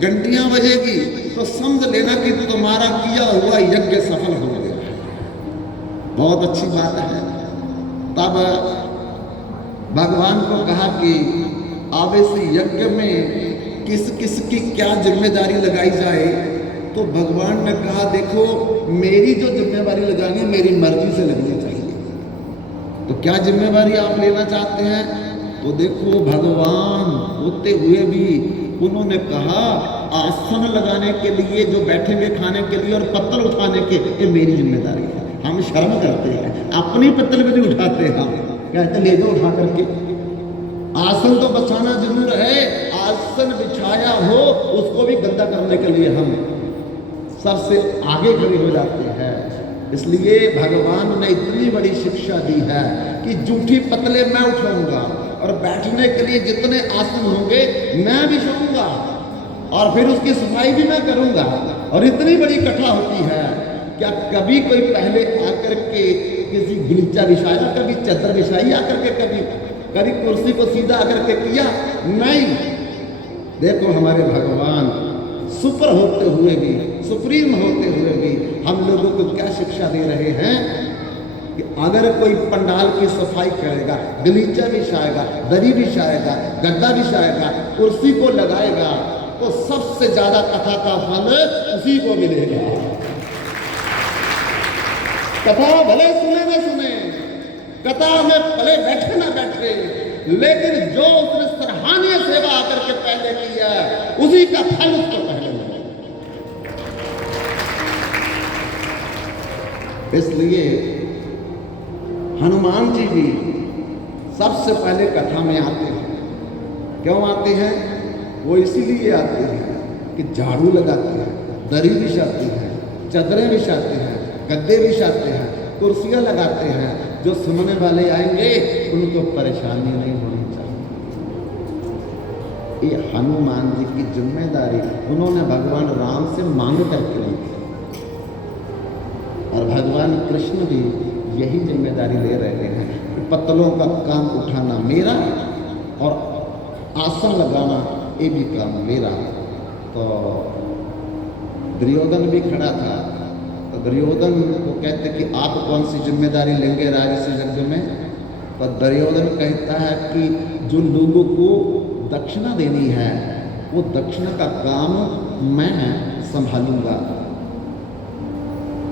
घंटियां बजेगी तो समझ लेना कि तुम्हारा किया हुआ यज्ञ सफल हो गया। बहुत अच्छी बात है। तब भगवान को कहा कि अब इस यज्ञ में किस किस की क्या जिम्मेदारी लगाई जाए। तो भगवान ने कहा देखो, मेरी जो जिम्मेवारी लगानी है मेरी मर्जी से लगनी चाहिए। तो क्या जिम्मेवारी आप लेना चाहते हैं? तो देखो, भगवान होते हुए भी उन्होंने कहा आसन लगाने के लिए, जो बैठेंगे खाने के लिए, और पत्तल उठाने के, ये मेरी जिम्मेदारी है। हम शर्म करते हैं, अपनी पत्तल भी नहीं उठाते। हम कहते ले जाओ उठा करके। आसन तो बचाना जरूर है, आसन बिछाया हो उसको भी गंदा करने के लिए हम सबसे आगे खड़े हो जाते हैं। इसलिए भगवान ने इतनी बड़ी शिक्षा दी है कि जूठी पतले मैं उठाऊंगा और बैठने के लिए जितने आसन होंगे मैं बिछाऊंगा और फिर उसकी सफाई भी मैं करूंगा। और इतनी बड़ी कथा होती है, क्या कभी कोई पहले आकर के किसी गलीचा बिछाया, कभी चादर बिछाई आकर के, कभी कुर्सी को सीधा आकर के किया? नहीं। देखो, हमारे भगवान सुपर होते हुए भी, सुप्रीम होते हुए भी हम लोगों को क्या शिक्षा दे रहे हैं कि अगर कोई पंडाल की सफाई करेगा, गलीचा बिछाएगा, दरी बिछाएगा, गद्दा बिछाएगा, कुर्सी को लगाएगा, तो सबसे ज्यादा कथा का फल उसी को मिलेगा। कथा भले सुने न सुने, कथा में भले बैठे ना बैठे, लेकिन जो उसने सराहनीय सेवा आकर के पहले की है उसी का फल उसको पहले मिलेगा। इसलिए हनुमान जी भी सबसे पहले कथा में आते हैं। क्यों आते हैं? वो इसीलिए आते हैं कि झाड़ू लगाते हैं, दरी बिछाते हैं, चादरें बिछाते हैं, गद्दे बिछाते हैं, कुर्सियां लगाते हैं। जो सुनने वाले आएंगे उनको परेशानी नहीं होनी चाहिए। ये हनुमान जी की जिम्मेदारी उन्होंने भगवान राम से मांग करके ली थी और भगवान कृष्ण भी यही जिम्मेदारी ले रहे हैं कि पत्तलों का काम उठाना मेरा और आसन लगाना ये भी काम मेरा। तो दुर्योधन भी खड़ा था, तो दुर्योधन को कहते कि आप कौन सी जिम्मेदारी लेंगे राजसी यज्ञ में? तो दुर्योधन कहता है कि जो लोगों को दक्षिणा देनी है वो दक्षिणा का काम मैं संभालूंगा।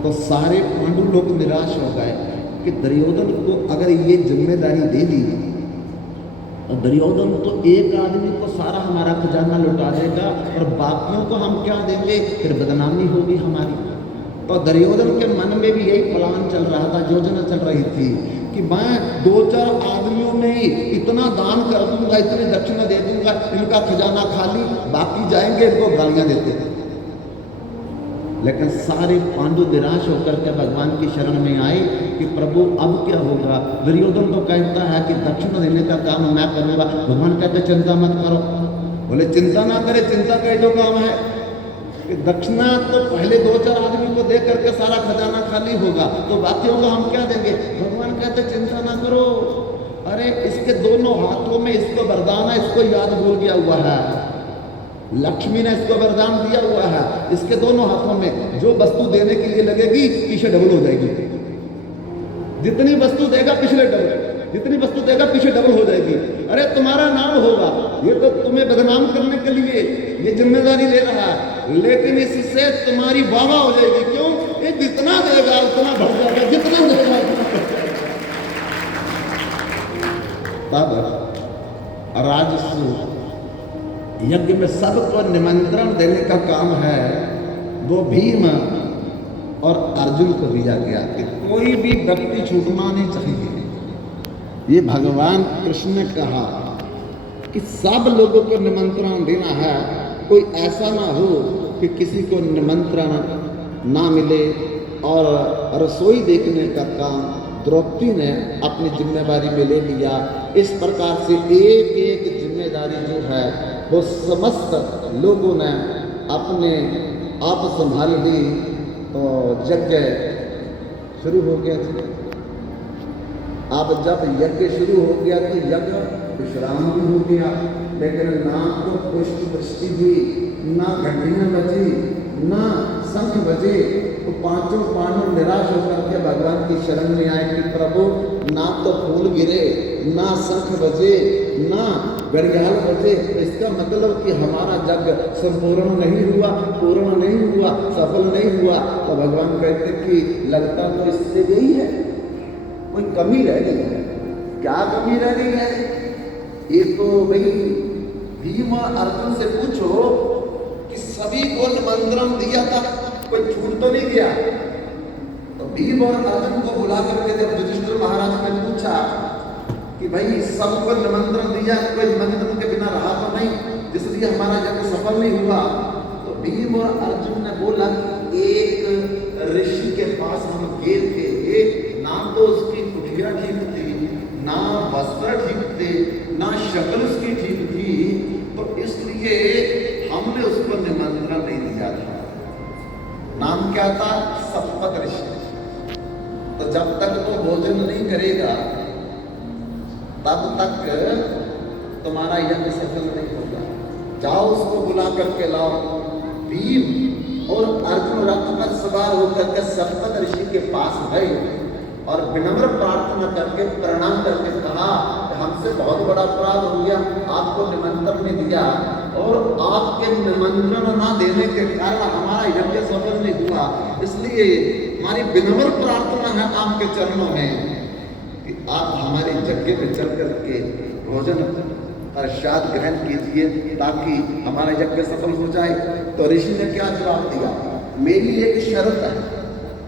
तो सारे पांडु लोग निराश हो गए कि दुर्योधन को अगर ये जिम्मेदारी दे दी और दुर्योधन तो एक आदमी को सारा हमारा खजाना लुटा देगा और बाकियों को हम क्या देंगे, फिर बदनामी होगी हमारी। तो दुर्योधन के मन में भी यही प्लान चल रहा था, योजना चल रही थी कि मैं 2-4 आदमियों में ही इतना दान कर दूंगा, इतनी दक्षिणा दे दूंगा, इनका खजाना खाली, बाकी जाएंगे इनको गालियां देते। लेकिन सारे पांडु निराश होकर के भगवान की शरण में आए कि प्रभु अब क्या होगा। दुर्योधन तो कहता है कि दक्षिणा देने का काम मैं करूंगा। भगवान कहते चिंता मत करो। बोले चिंता ना करे, चिंता का जो काम है कि दक्षिणा तो पहले 2-4 आदमी को दे करके सारा खजाना खाली होगा, तो बाकियों को हम क्या देंगे? भगवान कहते चिंता ना करो। अरे इसके दोनों हाथों में इसको वरदान है, इसको याद भूल गया हुआ है। लक्ष्मी ने इसको वरदान दिया हुआ है, इसके दोनों हाथों में जो वस्तु देने के लिए लगेगी पीछे डबल हो जाएगी। जितनी वस्तु देगा पिछले डबल, जितनी वस्तु देगा पीछे डबल हो जाएगी। अरे तुम्हारा नाम होगा, ये तो तुम्हें बदनाम करने के लिए ये जिम्मेदारी ले रहा है, लेकिन इससे तुम्हारी वाह हो जाएगी। क्यों? ये जितना देगा उतना बढ़ जाएगा, जितना देगा उतना बढ़ जाएगा। तब राजस्व यज्ञ में सबको निमंत्रण देने का काम है, वो भीम और अर्जुन को दिया गया कि कोई भी व्यक्ति छूटना नहीं चाहिए। ये भगवान कृष्ण ने कहा कि सब लोगों को निमंत्रण देना है, कोई ऐसा ना हो कि किसी को निमंत्रण ना मिले। और रसोई देखने का काम द्रौपदी ने अपनी जिम्मेदारी में ले लिया। इस प्रकार से एक एक जिम्मेदारी जो है वो समस्त लोगों ने अपने आप संभाल ली। तो यज्ञ शुरू हो गया था। अब जब यज्ञ शुरू हो गया तो यज्ञ विश्राम भी हो गया, लेकिन ना तो पुष्प वृष्टि हुई, ना घंटियां बजी, ना शंख बजे। तो पांचों पांडव निराश होकर के भगवान की शरण में आए कि प्रभु ना तो फूल गिरे, ना शंख बजे, ना घड़ियाल बजे। इसका मतलब कि हमारा यज्ञ संपूर्ण नहीं हुआ, पूर्ण नहीं हुआ, सफल नहीं हुआ। तो भगवान कहते कि लगता तो इससे यही है, कोई कमी रह गई है। क्या कमी रह गई है? ये तो भाई भीम और अर्जुन से पूछो कि सभी को निमंत्रण दिया था, कोई छूट तो नहीं गया। तो भीम और अर्जुन को बुला करके जब युधिष्ठिर महाराज ने पूछा कि भाई सबको निमंत्रण दिया, कोई निमंत्रण के बिना रहा तो नहीं, इसलिए हमारा यज्ञ सफल नहीं हुआ। तो भीम और अर्जुन ने बोला कि एक ऋषि के पास हम गए थे, ना तो उसकी कुटिया ठीक थी, ना वस्त्र ठीक थे, ना शक्ल उसकी ठीक थी, तो इसलिए हमने उसको निमंत्रण नहीं दिया था। नाम क्या था? सप्पत ऋषि। तो जब तक वो भोजन नहीं करेगा तब तक तुम्हारा यज्ञ सफल नहीं होगा। जाओ उसको बुला करके लाओ। भीम और अर्जुन रथ पर सवार होकर के सप्पत ऋषि के पास गए और विनम्र प्रार्थना करके प्रणाम करके कहा कि हमसे बहुत बड़ा अपराध हो गया, आपको निमंत्रण नहीं दिया और आपके निमंत्रण ना देने के कारण हमारा यज्ञ सफल नहीं हुआ। इसलिए हमारी विनम्र प्रार्थना है आपके चरणों में कि आप हमारे यज्ञ में चल करके भोजन प्रसाद ग्रहण कीजिए ताकि हमारा यज्ञ सफल हो जाए। तो ऋषि ने क्या जवाब दिया? मेरी एक शर्त है,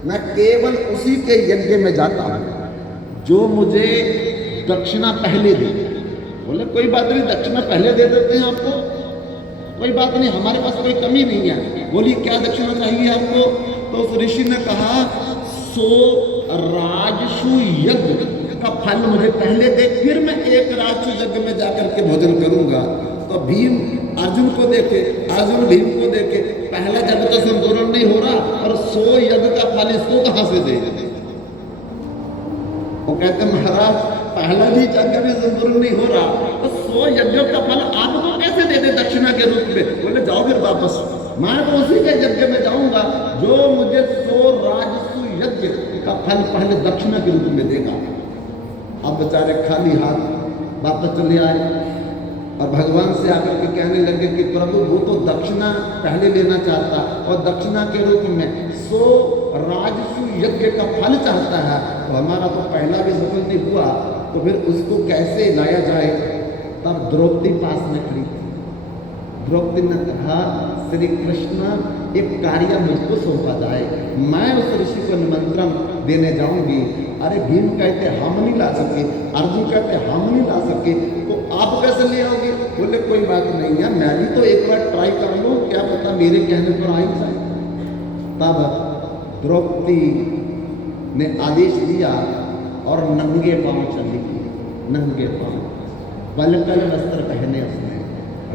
मैं केवल उसी के यज्ञ में जाता हूं जो मुझे दक्षिणा पहले दे। बोले कोई बात नहीं, दक्षिणा पहले दे देते हैं आपको, कोई बात नहीं, हमारे पास कोई कमी नहीं है। बोली क्या दक्षिणा चाहिए आपको? तो उस ऋषि ने कहा 100 राजसु यज्ञ का फल मुझे पहले दे, फिर मैं एक राजसु यज्ञ में जाकर के भोजन करूंगा। तो भीम अर्जुन को देखे, अर्जुन भीम को देखे, पहला यज्ञ तो संपूर्ण नहीं हो रहा और 100 यज्ञ का फल इसको कहां से दे? वो कहते महाराज पहला भी यज्ञ भी संपूर्ण नहीं हो रहा तो 100 यज्ञों का फल आपको कैसे दे दे दक्षिणा के रूप में? बोले जाओ फिर वापस, मैं तो उसी के यज्ञ में जाऊंगा जो मुझे 100 राजसु यज्ञ का फल पहले दक्षिणा के रूप में देगा। अब बेचारे खाली हाथ वापस चले आए और भगवान से आकर के कहने लगे कि प्रभु वो तो दक्षिणा पहले लेना चाहता और दक्षिणा के रूप में 100 राजसु यज्ञ का फल चाहता है, तो हमारा तो पहला भी सफल नहीं हुआ, तो फिर उसको कैसे लाया जाए? तब द्रौपदी पास में खड़ी थी। द्रौपदी ने कहा श्री कृष्ण एक कार्य मुझको सौंपा जाए, मैं उस ऋषि को निमंत्रण देने जाऊंगी। अरे भीम कहते हम नहीं ला सके, अर्जुन कहते हम नहीं ला सके, तो आप कैसे ले आओगे? बोले कोई बात नहीं है, मैं भी तो एक बार ट्राई कर लूं, क्या पता मेरे कहने पर आई जाए। तब द्रौपदी ने आदेश दिया और नंगे पांव चली, नंगे पांव, बलकल वस्त्र पहने उसने,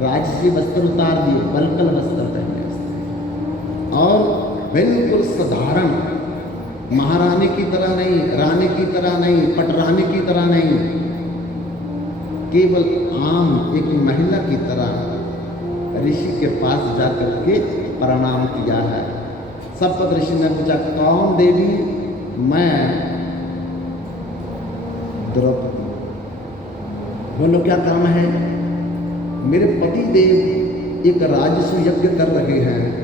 राजसी वस्त्र उतार दिए, बलकल वस्त्र पहने उसने और बिल्कुल साधारण महारानी की तरह नहीं, रानी की तरह नहीं, पटरानी की तरह नहीं, केवल आम एक महिला की तरह ऋषि के पास जाकर के प्रणाम किया है। सप्त ऋषि ने पूछा कौन देवी? मैं द्रौपदी। बोलो क्या काम है? मेरे पति देव एक राजसु यज्ञ कर रहे हैं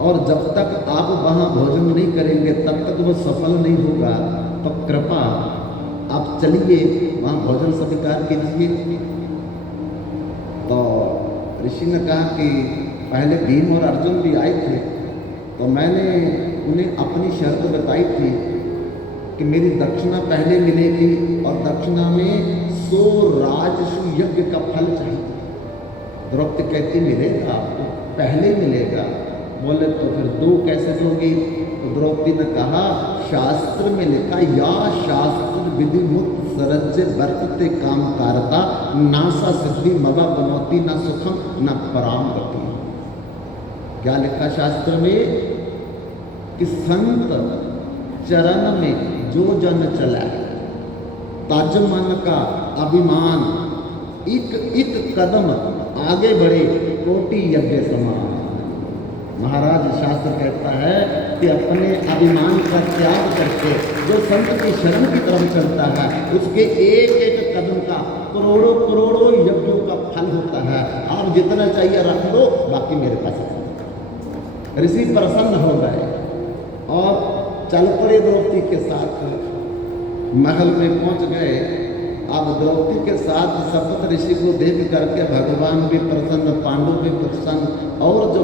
और जब तक आप वहां भोजन नहीं करेंगे तब तक वो सफल नहीं होगा, तो कृपा आप चलिए वहां भोजन स्वीकार कीजिए। तो ऋषि ने कहा कि पहले भीम और अर्जुन भी आए थे, तो मैंने उन्हें अपनी शर्त बताई थी कि मेरी दक्षिणा पहले मिलेगी और दक्षिणा में 100 राजसु यज्ञ का फल चाहिए। द्रौपदी कहती मिलेगा आपको, पहले मिलेगा। बोले तो फिर 2 कैसे दोगी? तो द्रौपदी ने कहा शास्त्र में लिखा या शास्त्र विधि मुक्त सरज्य वर्तते काम कारता नासा सिद्धि मवा बनौती न सुखम न पराम गति। क्या लिखा शास्त्र में? कि संत चरण में जो जन चला तज मन का अभिमान एक कदम आगे बढ़े कोटि यज्ञ समान। महाराज शास्त्र कहता है कि अपने अभिमान का त्याग करके जो संत की शरण की तरफ चलता है उसके एक एक कदम का करोड़ों करोड़ों यज्ञों का फल होता है। आप जितना चाहिए रख लो, बाकी मेरे पास है। ऋषि प्रसन्न हो गए और चल पड़े द्रौपदी के साथ, महल में पहुंच गए। अब द्रौपदी के साथ सप्त ऋषि को देख करके भगवान भी प्रसन्न, पांडु भी प्रसन्न और जो